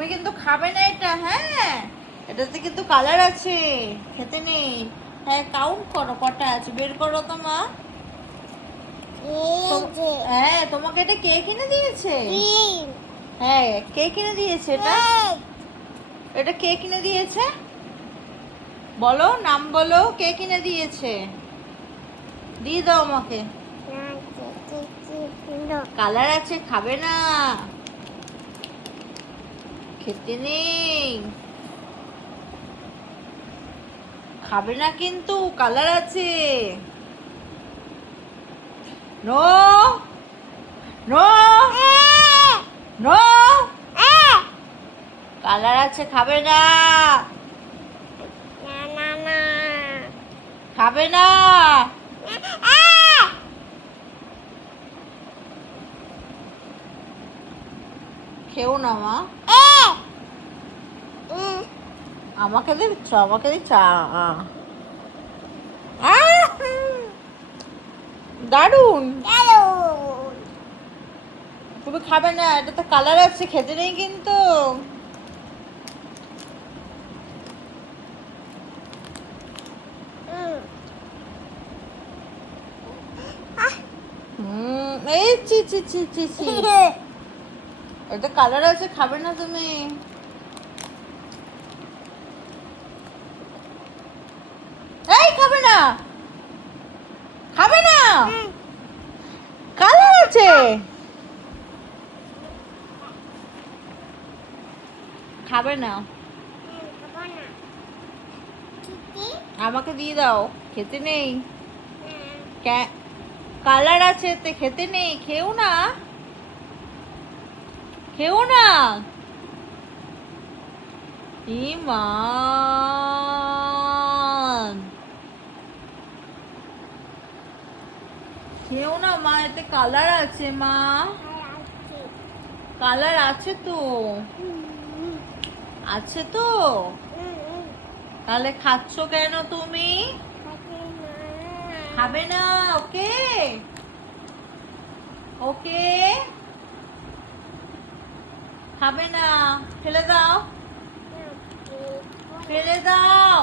তুমি কিন্তু খাবে না এটা, হ্যাঁ? এটাতে কিন্তু কালার আছে, খেতে নেই। হ্যাঁ, কাউন্ট করো কটা আছে, বের করো তো মা। হ্যাঁ, তোমাকে এটা কে কিনে দিয়েছে? হ্যাঁ, কে কিনে দিয়েছে এটা? এটা কে কিনে দিয়েছে? বলো, নাম বলো, কে কিনে দিয়েছে? দিয়ে দাও আমাকে। কালার আছে, খাবে না, খেতে নেই, খাবে না কিন্তু, কালার আছে। নো, নো, নো, কালার আছে, খাবে না, খাবে না। খেও না মা। আমাকে দিচ্ছ, আমাকে দিচ্ছ। দারুন। তুমি খাবে না, এটাতে কালার আছে, খেতে নেই কিন্তু। এই চি চি চি চি চি, এটা কালার আছে, খাবে না তুমি। এই খাবে না, খাবে না, কালার আছে। খাবে না, আমাকে দিয়ে দাও, খেতে নেই। কালার আছে তে খেতে নেই, খেও না, খেও না। ইমান, খেও না মা, এতে কালার আছে মা, কালার আছে তো, আছে তো। তাহলে খাচ্ছ কেন তুমি? খাবে না, ওকে, ওকে, খাবে না, ফেলে দাও, ফেলে দাও।